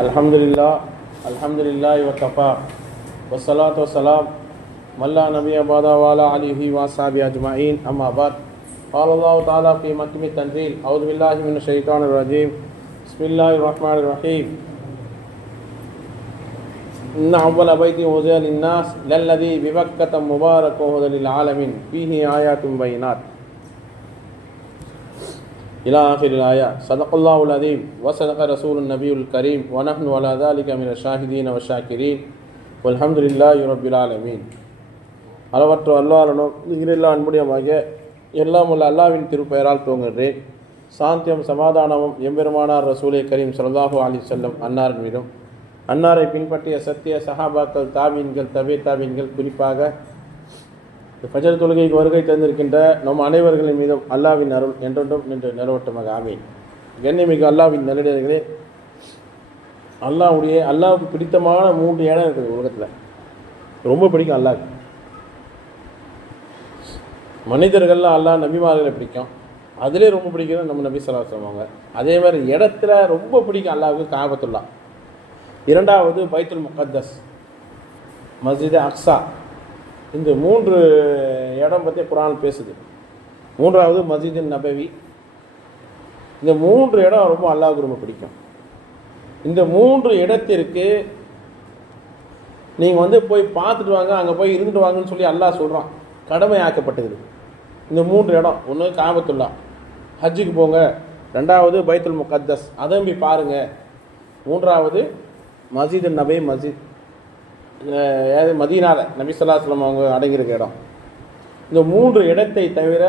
الحمد لله الحمد لله وكفى والصلاة والسلام من لا نبي بعد وعلى آله وصحبه أجمعين أما بعد قال الله تعالى في محكم التنزيل أعوذ بالله من الشيطان الرجيم بسم الله الرحمن الرحيم إن أول بيت وضع للناس للذي ببكة مبارك وهدى للعالمين فيه آيات بينات இலா ஆஹிரில் ஆயா சதகுல்லாவுல் அதீம் வசதக ரசூல் நபியுல் கரீம் வனஹ்னு வலா தாலிகா மின ஷாஹிதீன் அவ ஷாக்கிரீன் அல்ஹம்துல்லா யூரபில் ஆலமீன் அளவற்ற அல்லாரனும் நிகரில்லா அன்புடையமாக எல்லாம் உள்ள அல்லாவின் திருப்பெயரால் தூங்குகிறேன் சாந்தியம் சமாதானமும் எம்பெருமானார் ரசூலே கரீம் சல்லாஹு அலி செல்லம் அன்னாரின் மீதும். அன்னாரை பின்பற்றிய சத்திய சஹாபாக்கள் தாபீன்கள் தபே தாபீன்கள் குறிப்பாக ஃபஜர் தொழுகைக்கு வருகை தந்திருக்கின்ற நம் அனைவர்களின் மீதும் அல்லாவின் அருள் என்றென்றும் நின்று நிலவட்டமாக ஆமீன். கண்ணிமிகு அல்லாவின் நல்லடியார்களே அல்லாவுடைய அல்லாவுக்கு பிடித்தமான மூன்று இடம் இருக்குது உலகத்தில். ரொம்ப பிடிக்கும் அல்லாவுக்கு மனிதர்கள்லாம் அல்லாஹ் நபிமார்களை பிடிக்கும். அதிலே ரொம்ப பிடிக்கிறது நம்ம நபி சொல்லா சொல்லுவாங்க அதே மாதிரி இடத்துல ரொம்ப பிடிக்கும் அல்லாவுக்கு காபத்துல்லா. இரண்டாவது பைத்துல் முகத்தஸ் மஸ்ஜித் அக்ஸா. இந்த மூன்று இடம் பற்றி குரான் பேசுது. மூன்றாவது மஸ்ஜித் நபவி. இந்த மூன்று இடம் ரொம்ப அல்லாஹ் ரொம்ப பிடிக்கும். இந்த மூன்று இடத்திற்கு நீங்கள் வந்து போய் பார்த்துட்டு வாங்க அங்கே போய் இருந்துட்டு வாங்கன்னு சொல்லி அல்லாஹ் சொல்கிறான் கடமையாக்கப்பட்டது. இந்த மூன்று இடம். ஒன்று காபத்துல்லா. ஹஜ்ஜுக்கு போங்க. ரெண்டாவது பைத்துல் முகத்தஸ். அதை போய் பாருங்கள் மூன்றாவது மஸ்ஜித் நபை மஸ்ஜித். ஏதாவது மதீனால நபி சொல்லாஸ்லம் அவங்க அடங்கியிருக்க இடம். இந்த மூன்று இடத்தை தவிர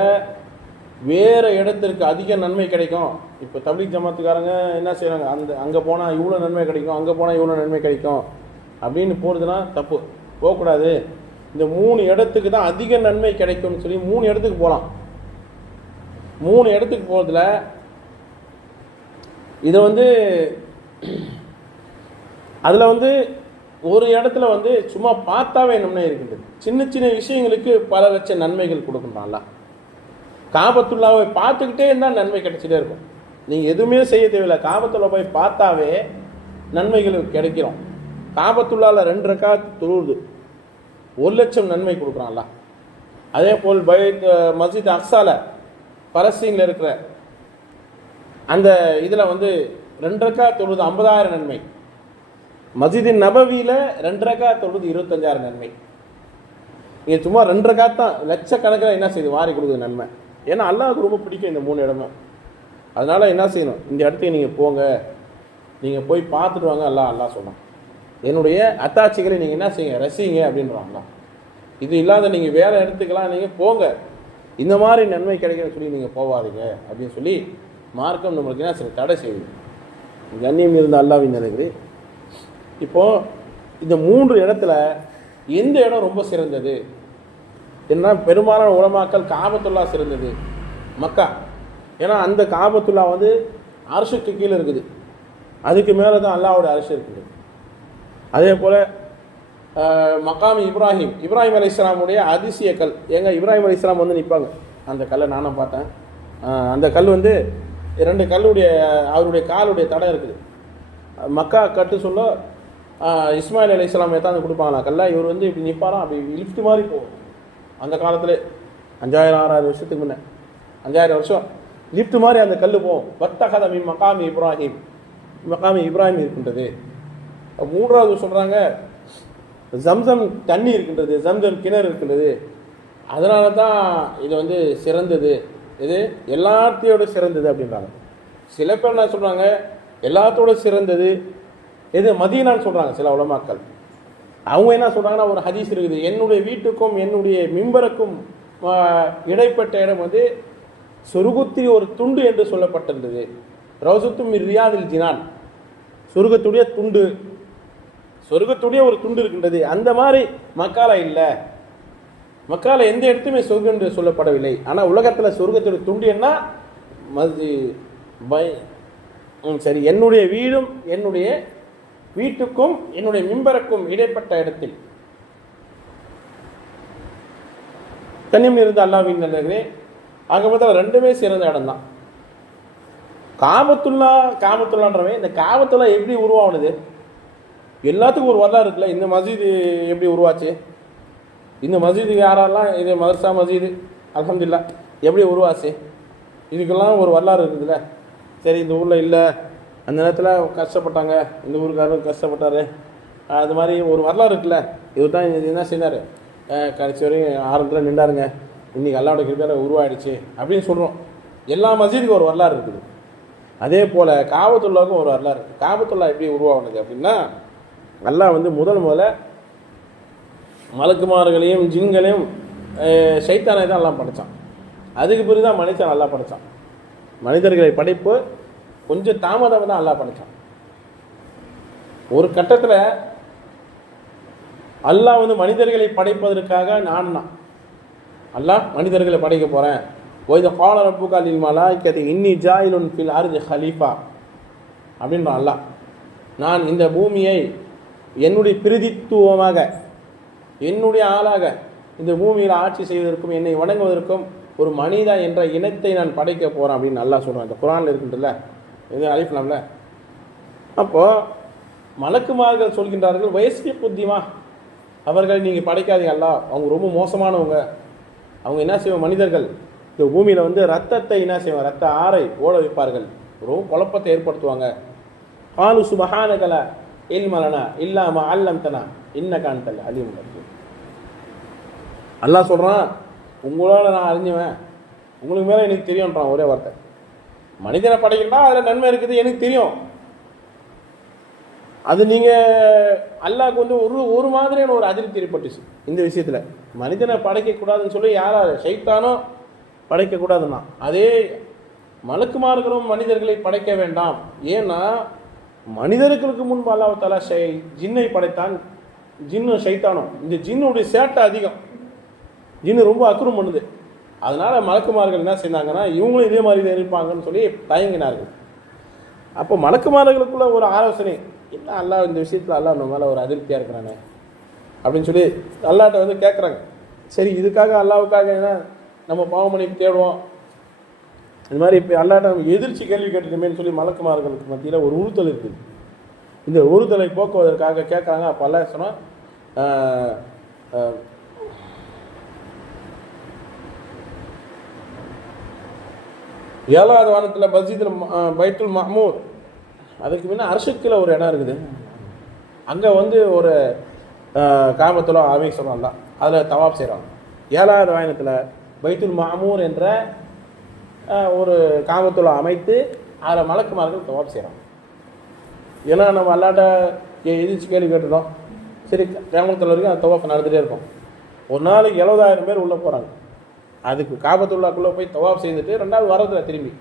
வேறு இடத்திற்கு அதிக நன்மை கிடைக்கும். இப்போ தபிலிக் ஜமாத்துக்காரங்க என்ன செய்கிறாங்க அந்த அங்கே போனால் இவ்வளோ நன்மை கிடைக்கும் அங்கே போனால் இவ்வளோ நன்மை கிடைக்கும் அப்படின்னு போகிறதுனா தப்பு. போகக்கூடாது. இந்த மூணு இடத்துக்கு தான் அதிக நன்மை கிடைக்கும்னு சொல்லி மூணு இடத்துக்கு போகலாம் மூணு இடத்துக்கு போகிறதுல இதை வந்து அதில் வந்து ஒரு இடத்துல வந்து சும்மா பார்த்தாவே நன்மை இருக்கின்றது. சின்ன சின்ன விஷயங்களுக்கு பல லட்சம் நன்மைகள் கொடுக்குறான்ல காபத்துள்ளாவை பார்த்துக்கிட்டே இருந்தால் நன்மை கிடைச்சிட்டே இருக்கும். நீங்கள் எதுவுமே செய்ய தேவையில்லை. காபத்துள்ள போய் பார்த்தாவே நன்மைகள் கிடைக்கிறோம். காபத்துள்ளாவில் ரெண்டு ரக்கா தொழுது ஒரு லட்சம் நன்மை கொடுக்குறான்ல. அதே போல் பை மஸ்ஜித் அக்ஸால பலஸ்தீனில் இருக்கிற அந்த இதில் வந்து ரெண்டு ரக்கா தொழுது ஐம்பதாயிரம் நன்மை. மஸ்ஜிதின் நபவியில் ரெண்டரைக்கா தொழுது இருபத்தஞ்சாயிரம் நன்மை. இங்கே சும்மா ரெண்டரைக்கா தான் லட்சக்கணக்கில் என்ன செய்யுது வாரி கொடுக்குது நன்மை. ஏன்னா அல்லாவுக்கு ரொம்ப பிடிக்கும் இந்த மூணு இடமே. அதனால் என்ன செய்யணும் இந்த இடத்துக்கு நீங்கள் போங்க. நீங்கள் போய் பார்த்துட்டு வாங்க அல்லா அல்லா சொன்னான். என்னுடைய அத்தாட்சிகளை நீங்கள் என்ன செய்யுங்க ரசிங்க அப்படின்றாங்களா இது இல்லாத நீங்கள் வேறு இடத்துக்கெல்லாம் நீங்கள் போங்க. இந்த மாதிரி நன்மை கிடைக்கிறன்னு சொல்லி நீங்கள் போவாதீங்க அப்படின்னு சொல்லி மார்க்கம் நம்மளுக்கு என்ன செய்யும் தடை செய்யுது. கண்ணியம் இருந்த அல்லாவின் நினைக்கிறேன். இப்போது இந்த மூன்று இடத்துல எந்த இடம் ரொம்ப சிறந்தது? என்ன பெரும்பாலான உலமாக்கள் காபத்துல்லா சிறந்தது. மக்கா. ஏன்னா அந்த காபத்துல்லா வந்து அரசுக்கு கீழே இருக்குது. அதுக்கு மேலே தான் அல்லாவோட அரசு இருக்குது. அதே போல் மக்காம் இப்ராஹிம். இப்ராஹிம் அலி இஸ்லாமுடைய அதிசய கல். எங்க இப்ராஹிம் அலி இஸ்லாம் வந்து நிற்பாங்க அந்த கல்லை நானும் பார்த்தேன். அந்த கல் வந்து ரெண்டு கல்லுடைய அவருடைய காலுடைய தடம் இருக்குது. மக்கா கட்டு சொல்ல இஸ்மாயில் அலி இஸ்லாம் எத்தாந்து கொடுப்பாங்களா? கல்ல இவர் வந்து இப்படி நிற்பாராம் அப்படி லிஃப்ட் மாதிரி போகும். அந்த காலத்தில் அஞ்சாயிரம் ஆறாயிரம் வருஷத்துக்கு முன்னே. அஞ்சாயிரம் வருஷம் லிஃப்ட் மாதிரி அந்த கல் போகும். வர்த்தகத மீ மகாமி இப்ராஹிம். மகாமி இப்ராஹிம் இருக்கின்றது. மூன்றாவது சொல்கிறாங்க ஜம்சம் தண்ணி இருக்கின்றது ஜம்சம் கிணறு இருக்கின்றது. அதனால தான் இது வந்து சிறந்தது. இது எல்லாத்தையோட சிறந்தது அப்படின்றாங்க. சில பேர் என்ன சொல்கிறாங்க எல்லாத்தோட சிறந்தது எது மதீனான்னு சொல்கிறாங்க சில உலமாக்கள். அவங்க என்ன சொல்கிறாங்கன்னா ஒரு ஹதீஸ் இருக்குது. என்னுடைய வீட்டுக்கும் என்னுடைய மிம்பருக்கும் இடைப்பட்ட இடம் வந்து சொருகுத்தி ஒரு துண்டு என்று சொல்லப்பட்டிருந்தது. ரவுசத்தும் ரியாதில் ஜினான். சொருகத்துடைய துண்டு. சொர்க்கத்துடைய ஒரு துண்டு இருக்கின்றது. அந்த மாதிரி மக்கால இல்லை. மக்கால எந்த இடத்துமே சொர்க்கம் என்று சொல்லப்படவில்லை. ஆனால் உலகத்தில் சொர்க்கத்துடைய துண்டு என்ன? மது பை சரி என்னுடைய வீடும் என்னுடைய வீட்டுக்கும் என்னுடைய மிம்பருக்கும் இடைப்பட்ட இடத்தில். கண்ணியம் இருந்த அல்லாவின் நல்லே ஆக பார்த்தா ரெண்டுமே சிறந்த இடம் தான் காபத்துல்லா காபத்துல்லான்றவன் இந்த காபத்துல்லா எப்படி உருவானது எல்லாத்துக்கும் ஒரு வரலாறு இருக்குல்ல இந்த மசீது எப்படி உருவாச்சு? இந்த மசீது யாரெல்லாம்? இது மதர்சா மசீது அலமதுல்லா எப்படி உருவாச்சு? இதுக்கெல்லாம் ஒரு வரலாறு இருக்குதுல்ல? சரி இந்த ஊரில் இல்லை. அந்த நேரத்தில் கஷ்டப்பட்டாங்க. இந்த ஊருக்காரரும் கஷ்டப்பட்டார். அது மாதிரி ஒரு வரலாறு இருக்குல்ல. இவர் தான் என்ன செய்தார் கடைசி வரையும் ஆரம்பத்தில் நின்றாருங்க. இன்றைக்கி அல்லாவோட கிருப்பையால் உருவாயிடுச்சு அப்படின்னு சொல்கிறோம் எல்லா மசீதுக்கும் ஒரு வரலாறு இருக்குது. அதே போல் காபத்துள்ளாவுக்கும் ஒரு வரலாறு இருக்குது காபத்துள்ளா எப்படி உருவாகுனது அப்படின்னா அல்லாஹ் வந்து முதல் முதல்ல மலக்குமார்களையும் ஜின்களையும் சைத்தானை தான் எல்லாம் படைச்சான். அதுக்கு பிறகு தான் மனுஷன் நல்லா படைச்சான். மனிதர்களை படைப்பு கொஞ்சம் தாமதம் தான் அல்லாஹ் பண்ணிச்சான் ஒரு கட்டத்தில் அல்லாஹ் வந்து மனிதர்களை படைப்பதற்காக நான் தான் அல்லாஹ் மனிதர்களை படைக்க போகிறேன் ஒய்த கால ரப்புகாலில் மலாய்க்கத்தை இன்னி ஜாயிலுன் ஃபில் ஆர் ஹலீஃபா அப்படின்றான் அல்லாஹ். நான் இந்த பூமியை என்னுடைய பிரதித்துவமாக என்னுடைய ஆளாக இந்த பூமியில் ஆட்சி செய்வதற்கும் என்னை வணங்குவதற்கும் ஒரு மனிதா என்ற இனத்தை நான் படைக்க போகிறேன் அப்படின்னு நல்லா சொல்கிறேன் இந்த குரானில் இருக்குன்றல இது அழிப்பலாம்ல அப்போது மலக்குமார்கள் சொல்கின்றார்கள் வயசுக்கு புத்திமா அவர்களை நீங்கள் படைக்காதீங்க அல்லா அவங்க ரொம்ப மோசமானவங்க. அவங்க என்ன செய்வாங்க? மனிதர்கள். இந்த பூமியில் வந்து ரத்தத்தை என்ன செய்வாங்க? ரத்த ஆறை ஓட வைப்பார்கள். ரொம்ப குழப்பத்தை ஏற்படுத்துவாங்க. ஆலு சுபஹானகல இல்மலனா இல்லாம அல்லம்தனா. இன்ன காண்தல் அலிம். அல்லாஹ் சொல்கிறான் உங்களால் நான் அறிஞ்சுவேன். உங்களுக்கு மேலே எனக்கு தெரியும்ன்றான். ஒரே வார்த்தை. மனிதனை படைக்கண்டா அதில் நன்மை இருக்குது எனக்கு தெரியும். அது நீங்கள் அல்லாஹ்க்கு வந்து ஒரு ஒரு மாதிரியான ஒரு அதிருப்தி ஏற்பட்டுச்சு இந்த விஷயத்தில். மனிதனை படைக்கக்கூடாதுன்னு சொல்லி யாரா சைத்தானோ படைக்கக்கூடாதுன்னா அதே மலக்குமார்களும் மனிதர்களை படைக்க வேண்டாம். ஏன்னா மனிதர்களுக்கு முன்பு அல்லாஹ் ஷை ஜின்னை படைத்தான் ஜின்னு சைத்தானோ இந்த ஜின்னுடைய சேட்டை அதிகம். ஜின்னு ரொம்ப அக்குறம் பண்ணுது. அதனால் மலக்குமார்கள் என்ன செய்தாங்கன்னா இவங்களும் இதே மாதிரி தான் இருப்பாங்கன்னு சொல்லி தயங்கினார்கள். அப்போ மலக்குமார்களுக்குள்ள ஒரு ஆலோசனை என்ன அல்லாஹ் இந்த விஷயத்தில் அல்லாஹ் நம்ம மேலே ஒரு அதிருப்தியாக இருக்கிறானே? அப்படின்னு சொல்லி அல்லாட்ட வந்து கேட்குறாங்க சரி இதுக்காக அல்லாவுக்காக என்ன நம்ம பாவமணிக்கு தேடுவோம்? இந்த மாதிரி இப்போ அல்லாட்ட எதிர்ச்சி கேள்வி கேட்டுக்கமேன்னு சொல்லி மலக்குமார்களுக்கு மத்தியில் ஒரு உறுத்தல் இருக்குது. இந்த உறுத்தலை போக்குவதற்காக கேட்குறாங்க அப்போ அல்லா சொன்னால் ஏழாவது வானத்தில் மஸ்ஜிதில் பைத்துல் மஹமூத் அதுக்கு முன்னே அரசுக்கில் ஒரு இடம் இருக்குது. அங்கே வந்து ஒரு காமத்தில் ஆமீர் தான் அதில் தவாப் செய்கிறாங்க ஏழாவது வாயனத்தில் பைத்துல் மாமூர் என்ற ஒரு காமத்தில் அமைத்து அதில் மலக்குமார்கள் தவாப் செய்கிறாங்க ஏன்னா நம்ம அல்லாட்ட எதிர்த்து கேள்வி கேட்டுட்டோம். சரி கிராமத்தில் வரைக்கும் அந்த தவாப் நடந்துகிட்டே இருக்கும். ஒரு நாளைக்கு எழுபதாயிரம் பேர் உள்ளே போகிறாங்க அதுக்கு காபத்துள்ளாக்குள்ளே போய் தவாப் செய்துட்டு ரெண்டாவது வாரத்தில் திரும்பி.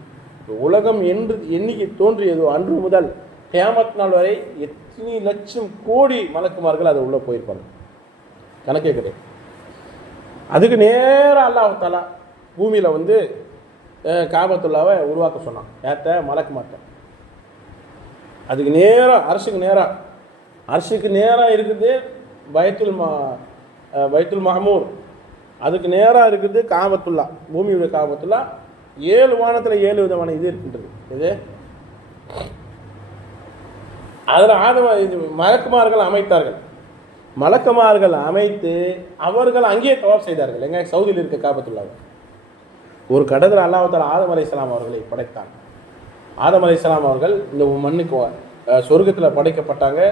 உலகம் என்று எண்ணிக்கை தோன்றியதோ அன்று முதல் கியாமத் நாள் வரை எத்தனை லட்சம் கோடி மலக்குமார்கள் அது உள்ளே போயிருப்பாங்க. கணக்கே கிடையாது. அதுக்கு நேராக அல்லாஹ் தாலா பூமியில் வந்து காபத்துள்ளாவை உருவாக்க சொன்னான். ஏத்த மலக்கு மாட்டேன் அதுக்கு நேராக அரசுக்கு நேராக அரசுக்கு நேராக இருக்குது பயத்துல் மா பயத்துல் மஹமூர். அதுக்கு நேராக இருக்குது காபத்துல்லா பூமியுடைய காபத்துல்லா. ஏழு வானத்தில் ஏழு விதமான இது இருக்கின்றது. இது? அதில் ஆதம இது மலக்குமார்கள் அமைத்தார்கள். மலக்குமார்கள் அமைத்து அவர்கள் அங்கேயே தவாப் செய்தார்கள். எங்க? சவுதியில் இருக்க காபத்துள்ளாவை ஒரு கடத்தில் அல்லாஹால ஆதம் அலைஹிஸ்ஸலாம் அவர்களை படைத்தான். ஆதம் அலைஹிஸ்ஸலாம் அவர்கள் இந்த மண்ணுக்கு சொர்க்கத்தில் படைக்கப்பட்டாங்க.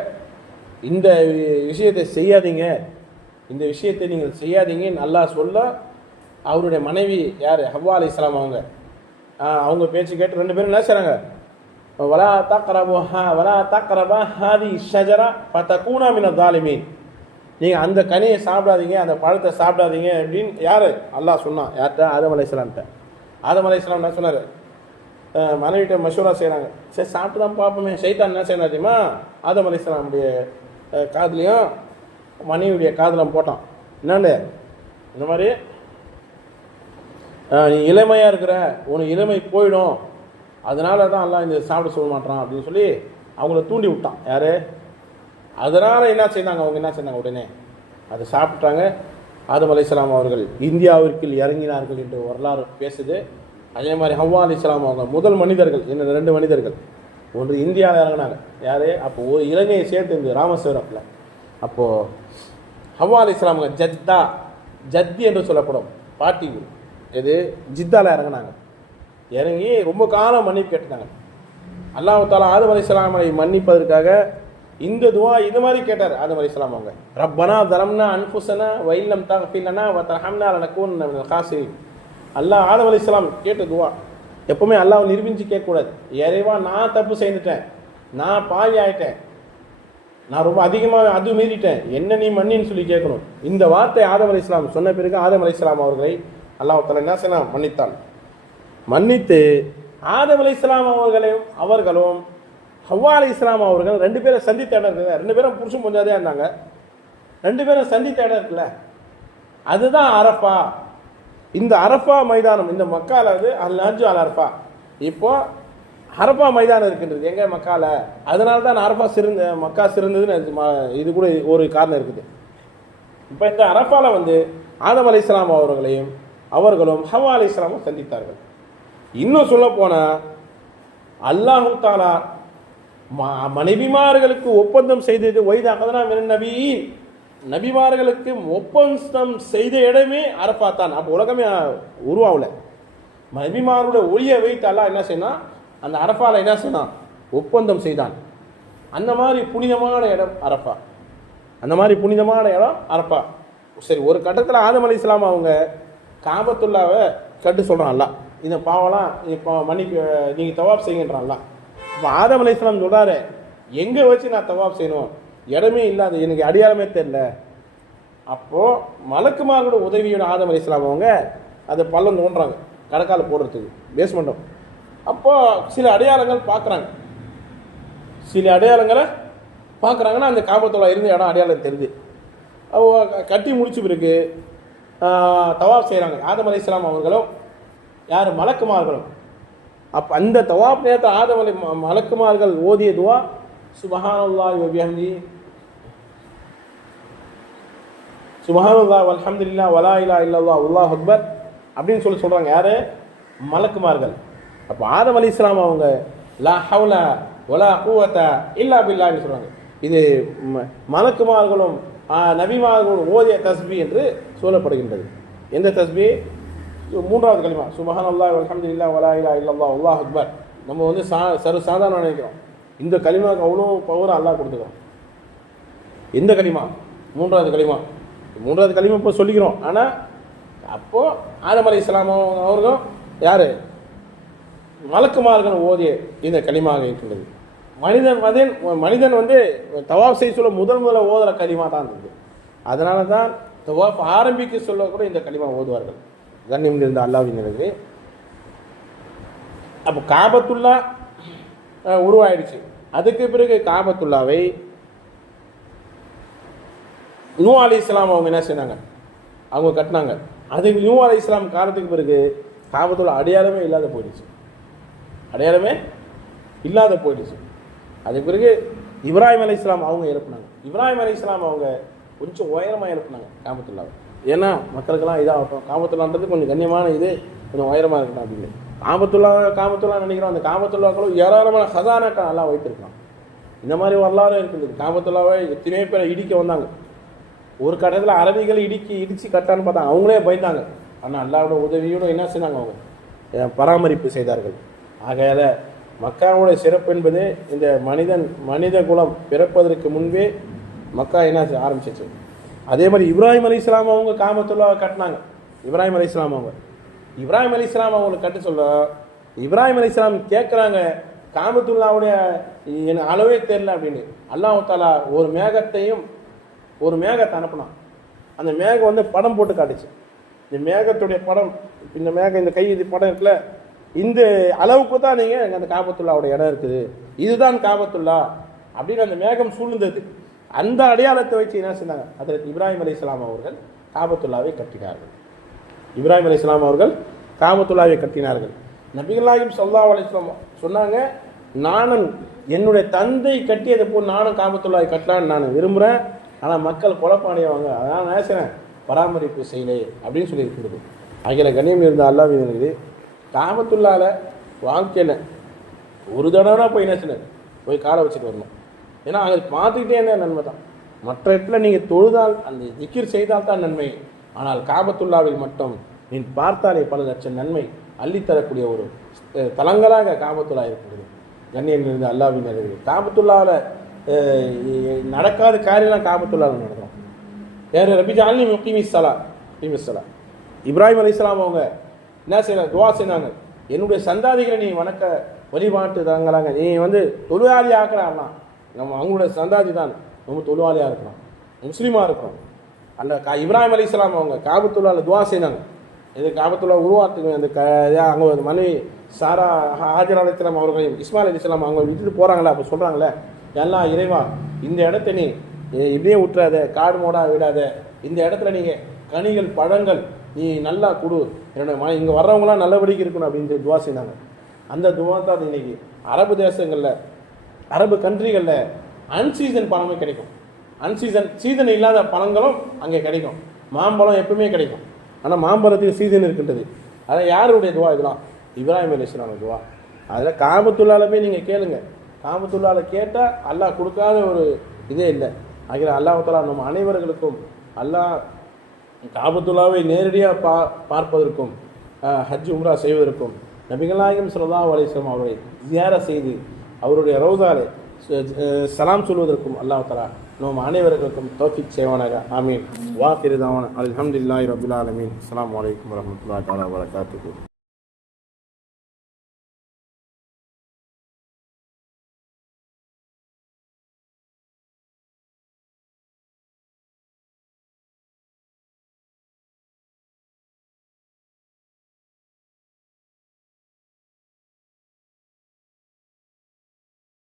இந்த விஷயத்தை செய்யாதீங்க. இந்த விஷயத்தை நீங்கள் செய்யாதீங்க. நல்லா சொல்ல அவருடைய மனைவி யார்? ஹவ்வா அலைஹிஸ்ஸலாம் அவங்க. அவங்க பேச்சு கேட்டு ரெண்டு பேரும் என்ன செய்கிறாங்க வலா தாக்கரபோ ஹா வலா தாக்கரபா ஹாதி ஷஜரா ஃபதகூனா மின தாலிமீன் நீங்கள் அந்த கனியை சாப்பிடாதீங்க அந்த பழத்தை சாப்பிடாதீங்க அப்படின்னு யார்? அல்லாஹ் சொன்னான். யார்கிட்ட? ஆதம் அலைஹிஸ்ஸலாம்கிட்ட ஆதம் அலைஹிஸ்ஸலாம் என்ன சொன்னார்? மனைவிட்ட மஷூரா செய்கிறாங்க சரி சாப்பிட்டு தான் பார்ப்போமே. சைத்தான் என்ன செய்யணும் தெரியுமா? ஆதம் அலைஹிஸ்ஸலாமுடைய அஹ், காதுலேயும் மனைவியுடைய காதில் போட்டான். என்னண்டு இந்த மாதிரி நீ இளமையாக இருக்கிற உனக்கு இளமை போயிடும். அதனால தான் எல்லாம் இந்த சாப்பிட சொல்ல மாட்டான் அப்படின்னு சொல்லி அவங்கள தூண்டி விட்டான். யார்? அதனால் என்ன செய்தாங்க? அவங்க என்ன செய்தாங்க? உடனே அதை சாப்பிட்டாங்க. ஆதம் இஸ்லாம் அவர்கள் இந்தியாவிற்குள் இறங்கினார்கள் என்று வரலாறு பேசுது. அதே மாதிரி ஹவ்வா அலி இஸ்லாம் அவங்க முதல் மனிதர்கள் இன்னும் ரெண்டு மனிதர்கள் ஒன்று இந்தியாவில் இறங்கினாங்க. யார்? அப்போ ஒரு இலங்கையை சேர்த்து இந்த ராமேஸ்வரத்தில் அப்போது ஹவா அலி இஸ்லாம் ஜத்தா ஜத்தி என்று சொல்லப்படும். பாட்டி ஊர். இது ஜித்தாவில் இறங்கினாங்க. இறங்கி ரொம்ப காலம் மன்னிப்பு கேட்டுட்டாங்க. அல்லாஹ் தாலா ஆதம் அலிஸ்லாமை மன்னிப்பதற்காக இந்த துவா இது மாதிரி கேட்டார் ஆதம் அலிஸ்லாம் அவங்க. ரப்பனா தரம்னா அன்புசனா வைலம் தகஃபிலனா வ தரஹம்னா லனக்கூன் அல்லாஹ் ஆதம் அலிஸ்லாம் கேட்ட துவா. எப்பவுமே அல்லாஹ் நிரூபிச்சு கேட்கக்கூடாது. இறைவா நான் தப்பு செய்துட்டேன். நான் பாவி ஆயிட்டேன். நான் ரொம்ப அதிகமாக அது மீறிட்டேன். என்ன நீ மன்னின்னு சொல்லி கேட்கணும். இந்த வார்த்தை ஆதம் அலி இஸ்லாம் சொன்ன பிறகு ஆதம் அலி இஸ்லாம் அவர்களை அல்லாஹ் என்ன செய்யலாம் மன்னித்தான். மன்னித்து ஆதம் அலி இஸ்லாம் அவர்களையும் அவர்களும் ஹவ்வா அலி இஸ்லாம் அவர்கள் ரெண்டு பேரும் சந்தித்த இடம் இருக்குல்ல ரெண்டு பேரும் புருஷன் கொஞ்சாதே இருந்தாங்க. ரெண்டு பேரும் சந்தித்த இடம் இருக்குல்ல? அதுதான் அரஃபா. இந்த அரஃபா மைதானம் இந்த மக்கால் அது அல் நஜு அல் அரஃபா. இப்போது அரஃபா மைதானம் இருக்கின்றது எங்கே மக்கால? அதனால தான் அரஃபா சிறந்த மக்கா சிறந்ததுன்னு இது கூட ஒரு காரணம் இருக்குது. இப்போ இந்த அரஃபால வந்து ஆதம் அலி இஸ்லாம் அவர்களையும் அவர்களும் ஹவா அலி இஸ்லாமும் சந்தித்தார்கள். இன்னும் சொல்ல போனால் அல்லாஹு தாலா ம- மனைவிமார்களுக்கு ஒப்பந்தம் செய்தது வைத நபி. நபிமார்களுக்கு ஒப்பந்தம் செய்த இடமே அரஃபா தான். அப்போ உலகமே உருவாகல நபிமாரோட ஒளியை வைத்து அல்லாஹ் என்ன செய்யணும் அந்த அரஃபாவில் என்ன செய்யணும் ஒப்பந்தம் செய்தான். அந்த மாதிரி புனிதமான இடம் அரஃபா. அந்த மாதிரி புனிதமான இடம் அரஃபா. சரி ஒரு கட்டத்தில் ஆதம் அலி இஸ்லாம் அவங்க காபத்துள்ளாவை கட்டு சொல்கிறான்ல இந்த பாவம்லாம் இப்போ மன்னிப்பு நீங்கள் தவாப் செய்யுங்கன்றான்ல இப்போ ஆதம் அலி இஸ்லாம் சொல்கிறாரு எங்கே வச்சு நான் தவாப் செய்யணும்? இடமே இல்லாத எனக்கு அடையாளமே தெரில அப்போது மலக்குமாரோட உதவியோட ஆதம் அலி இஸ்லாம் அவங்க அதை பள்ளம் தோன்றாங்க கடக்கால போடுறதுக்கு பேஸ்மெண்டம் அப்போ சில அடையாளங்கள் பார்க்குறாங்க. சில அடையாளங்களை பார்க்குறாங்கன்னா அந்த காபத்தோட இருந்த இடம் அடையாளம் தெரியுது. கட்டி முடிச்ச பிறகு தவாப் செய்கிறாங்க ஆதம் அலி இஸ்லாம் அவர்களும் யார்? மலக்குமார்களும். அப்போ அந்த தவாப் நேரத்தை ஆதம் அலி ம- மலக்குமார்கள் ஓதிய துவா சுபஹானல்லாஹி வபிஹம்தி. சுபஹானல்லாஹ் வல்ஹம்துலில்லாஹ் வலா இலா இல்லல்லாஹ் அல்லாஹ் அக்பர் அப்படின்னு சொல்லி சொல்கிறாங்க யார்? மலக்குமார்கள். அப்போ ஆதம் அலி இஸ்லாம் அவங்க லா ஹவுலா ஒலா குவத்த இல்லா பில்லான்னு சொல்றாங்க. இது ம- மலக்குமார்களும் நபிமார்களும் ஓதிய தஸ்பி என்று சொல்லப்படுகின்றது எந்த தஸ்பி? சு- மூன்றாவது கலிமா. சுபஹான் அல்லாஹ் இல்லா வலா இலா இல்லா அல்லாஹ் அக்பர். நம்ம வந்து சா சர்வ சாதாரண நினைக்கிறோம். இந்த கலிமாவுக்கு அவ்வளோ பவர் அல்லாஹ் கொடுத்துக்கிறோம் எந்த களிமா மூன்றாவது களிமா மூன்றாவது களிமா இப்போ சொல்லிக்கிறோம். ஆனால் அப்போது ஆதம் அலி இஸ்லாம் அவர்களும் யார்? மலக்குமார்கள் ஓதிய இந்த களிமாக இருக்கின்றது. மனிதன் வந்து மனிதன் வந்து தவாப் செய்ய சொல்ல முதல் முதல்ல ஓதுற களிமா தான் இருந்தது. அதனால தான் தவாப் ஆரம்பிக்க சொல்ல கூட இந்த களிமா ஓதுவார்கள். கண்ணியம் இருந்த அல்லாவிங்கிறது அப்போ காபத்துல்லா உருவாயிடுச்சு. அதுக்கு பிறகு காபத்துல்லாவை நூ அலி இஸ்லாம் அவங்க என்ன செய்தாங்க அவங்க கட்டினாங்க. அதுக்கு நூ அலி இஸ்லாம் காலத்துக்கு பிறகு காபத்துள்ள அடையாளமே இல்லாத போயிடுச்சு. அடையாளமே இல்லாத போயிடுச்சு. அதுக்கு பிறகு இப்ராஹிம் அலி இஸ்லாம் அவங்க எழுப்பினாங்க. இப்ராஹிம் அலி இஸ்லாம் அவங்க கொஞ்சம் உயரமாக எழுப்பினாங்க காபத்துல்லாவை. ஏன்னா மக்களுக்கெல்லாம் இதாகட்டும். காபத்துல்லான்றது கொஞ்சம் கண்ணியமான இது கொஞ்சம் உயரமாக இருக்கட்டும் அப்படின்னு. காபத்துல்லா காபத்துல்லா நினைக்கிறோம். அந்த காமத்துல்லாக்களும் ஏராளமான ஹசானாக்கள் நல்லா வைத்திருக்கலாம் இந்த மாதிரி வரலாறு இருக்குது. காபத்துல்லாவை எத்தனையோ பேர் இடிக்க வந்தாங்க. ஒரு கட்டத்தில் அரபிகள் இடிக்கி இடித்து கட்டான்னு பார்த்தாங்க அவங்களே பயந்தாங்க. ஆனால் அல்லாவோட உதவியோட என்ன செய்தாங்க அவங்க? பராமரிப்பு செய்தார்கள். ஆகையால் மக்காவுடைய சிறப்பு என்பது இந்த மனிதன் மனித குலம் பிறப்பதற்கு முன்பே மக்கா என்ன செய்ய ஆரம்பிச்சிச்சு. அதே மாதிரி இப்ராஹிம் அலி இஸ்லாம் அவங்க காமத்துல்லா கட்டினாங்க. இப்ராஹிம் அலி இஸ்லாம் அவங்க. இப்ராஹிம் அலி இஸ்லாம் அவங்களுக்கு கட்ட சொல்ல இப்ராஹிம் அலி இஸ்லாம் கேட்குறாங்க காமத்துல்லாவுடைய எனக்கு அளவே தெரில அப்படின்னு. அல்லாஹு தாலா ஒரு மேகத்தையும் ஒரு மேகத்தை அனுப்புனான். அந்த மேகம் வந்து படம் போட்டு காட்டுச்சு. இந்த மேகத்துடைய படம் இந்த மேகம் இந்த கை இது படம் இருக்குல்ல இந்த அளவுக்கு தான் நீங்கள் அந்த காபத்துல்லாவுடைய இடம் இருக்குது. இதுதான் காபத்துல்லா அப்படின்னு அந்த மேகம் சூழ்ந்தது. அந்த அடையாளத்தை வச்சு என்ன செஞ்சாங்க? அதற்கு இப்ராஹிம் அலி இஸ்லாம் அவர்கள் காபத்துல்லாவை கட்டினார்கள். இப்ராஹிம் அலி இஸ்லாம் அவர்கள் காபத்துல்லாவை கட்டினார்கள். நபிகள்நாயகம் சல்லா அலிஸ்லாம் சொன்னாங்க நானும் என்னுடைய தந்தை கட்டியதை போல் நானும் காபத்துள்ளாவை கட்டலான்னு நான் விரும்புகிறேன் ஆனால் மக்கள் குழப்பாடியவங்க அதான் நான் நினைச்சேன் பராமரிப்பு செய்யலை. அப்படின்னு சொல்லி இருக்கிறது. அகில கண்ணியம் இருந்த அல்லாவின் இருக்குது வாழ்க்கையில் ஒரு தடவை போய் என்ன செய்யணும் போய் காலை வச்சுட்டு வரணும். ஏன்னா அங்கே பார்த்துக்கிட்டே என்ன நன்மை தான். மற்ற இடத்துல நீங்கள் தொழுதால் அந்த திக்கிர் செய்தால் தான் நன்மை. ஆனால் காபத்துள்ளாவில் மட்டும் நீ பார்த்தாலே பல லட்சம் நன்மை அள்ளித்தரக்கூடிய ஒரு தலங்களாக காபத்துள்ளா இருக்கிறது. கண்ணியம் இருந்து அல்லாவின் நிறைவு காபத்துள்ளாவில் நடக்காத காரியம்லாம் காபத்துள்ளாவில் நடக்கும். வேறு ரபி ஜாலினி முக்கிமி சலா முக்கிமி சலா. இப்ராஹிம் அலைஹிஸ்ஸலாம் அவங்க என்ன செய்யலாம் துவா செய்தாங்க என்னுடைய சந்தாதிகளை நீ வணக்க வழிபாட்டு தாங்கிறாங்க நீ வந்து தொழிலாளி ஆக்குறாங்களாம் நம்ம அவங்களுடைய சந்தாதி தான். ரொம்ப தொழிலாளியாக இருக்கிறோம். முஸ்லீமாக இருக்கிறோம். அந்த கா இப்ராஹிம் அலைஹிஸ்ஸலாம் அவங்க காபத்துள்ளாவில் துவா செய்தாங்க இது காபத்துள்ளா உருவாக்குங்க. அந்த க அங்கே மனைவி சாரா ஹாஜர் அலிஸ்லாம் அவர்களையும் இஸ்மாயில் அலிஸ்லாம் அவங்க விட்டுட்டு போகிறாங்களே அப்போ சொல்கிறாங்களே எல்லாம் இறைவா இந்த இடத்த நீ இப்படியே விட்டுறாத காடு மோடா விடாத இந்த இடத்துல நீங்கள் கனிகள் பழங்கள் நீ நல்லா கொடு. என்னோட இங்கே வர்றவங்களாம் நல்லபடிக்கு இருக்கணும் அப்படின்னு சொல்லி துவா செய்தாங்க அந்த துவா தான் இன்னைக்கு. அரபு தேசங்களில் அரபு கண்ட்ரிகளில் அன்சீசன் பழமே கிடைக்கும். அன்சீசன் சீசன் இல்லாத பழங்களும் அங்கே கிடைக்கும். மாம்பழம் எப்பவுமே கிடைக்கும். ஆனால் மாம்பழத்துக்கு சீசன் இருக்கின்றது. அதான் யாருடைய துவா இதெல்லாம்? இப்ராஹிம் அலிஸ்லாம துவா. அதில் காபத்துள்ளால போய் நீங்கள் கேளுங்க. காமத்துள்ளால கேட்டால் அல்லாஹ் கொடுக்காத ஒரு இதே இல்லை. ஆகிய அல்லாஹாலா நம்ம அனைவர்களுக்கும் அல்லாஹ் காபத்துல்லாவை நேரடியாக பா பார்ப்பதற்கும் ஹஜ் உம்ரா செய்வதற்கும் நபிகளாயம் ஸல்லல்லாஹு அலிஸ்லாம் அவரை தியார செய்து அவருடைய ரவுதாரை சலாம் சொல்வதற்கும் அல்லாஹ் தலா நம் அனைவர்களுக்கும் தோஃபிக் செய்வானாக. ஆமீன். வா திருதாவான அல்ஹம்துலில்லாஹி ரபில் ஆலமீன். அலாம் வலைக்கம் வரஹ்மத்துல்லாஹி தஆலா வபரகாத்துஹு.